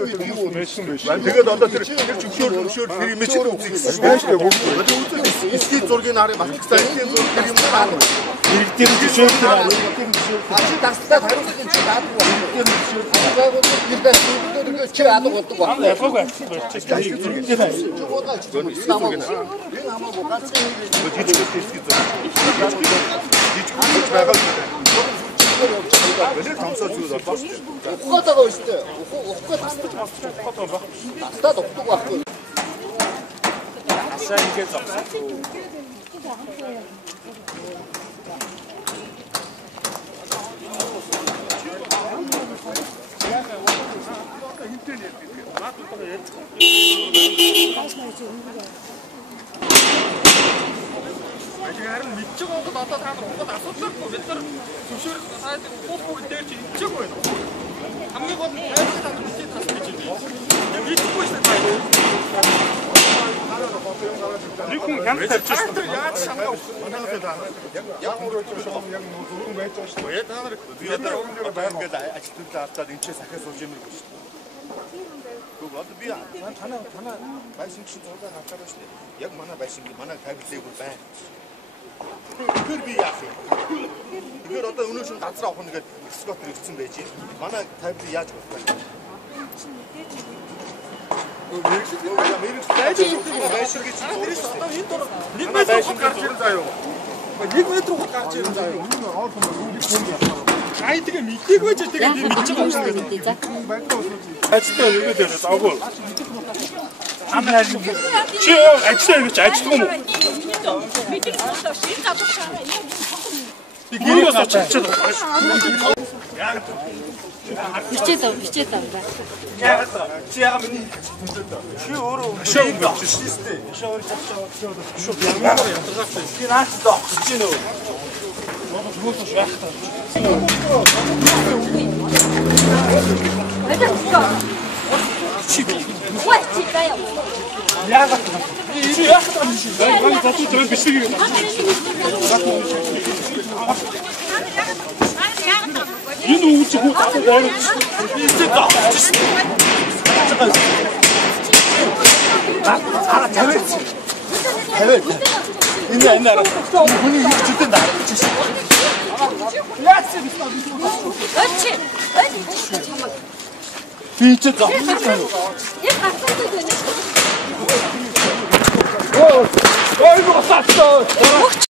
тэгээд одоо тэр зөвшөөр тэр имиж үзье гэсэн шүү дээ. Эсгийн зургийн харыг Пакистаны зургийн тэр юм харна. Иргэдийн зөвшөөр чи дастай хариуцсан чи даадаг байна. Иргэдийн зөвшөөр гэр байшин чи алга болдог байна. Ялгаагүй Böyle tamsacıyoruz arkadaşlar. Okula da işte. Okula tasdik bastık. Hasta doktor vakti. Aşağı ineceğiz artık. Харин мэдчих гонгод одоо та нар угад асуудалгүй бид нар зөвшөөрөх сайд бүгд дээр чи идчих байна. Хамгийн гол нь хайр та нар мэдээ тас гэж байна. Яг идэхгүй шээ та. Нэг хүн ганц тавьчихсан. Яаж шангав манайхад яг өөрөө ч шоу яг зүрхэн байж байгаа шүү дээ. Та нар бид нар өөрөө байр гээд ажил төлөө авчаад энэ ч сахиас сууж юм биш. Гүг одоо би танаа байшин чинь зураг авчаад шүү дээ. Яг манай байшин манай тавилыг байна. Тэр би яах юм. Тэгэхээр одоо өнөө шин газар авах нэгээд экскаватор ирсэн байж юм. Манай тавилыг яаж болох вэ? Байшин гэж зураг шүү дээ. 1 метр хот гарч ирэн заяа. 1 метр хот гарч ирэн заяа. Ай тэгээ мэдээгүй ч тэгээ мэдчих юм шиг байна. Ажлаа өгөөд яваад авгүй. Амар хайр. Чи ажлаа ингэж ажиллах юм уу? Мэдээ болоо шин гадуур шараа юм. Би гэрээс очиж байгаа. Яг хичээд аваа. Яг чи яга миний чи өөрөө шоу болчихсон шүү дээ. Шоу ямар явуулсан. Би наач зогсож гинэ. Модон зүгөөс шахтаа. Яг чи яхаа юм шиг. Гань татуу тэр биш юм. Энэ үүч хүү татуу гоё. Ара тавиад. Энэ араа. Хүний их зүтэн даа. Яац юм бэ? Очи. Би ч зов. Яг хатдаг байна. Ой, ой, гоо сатаа.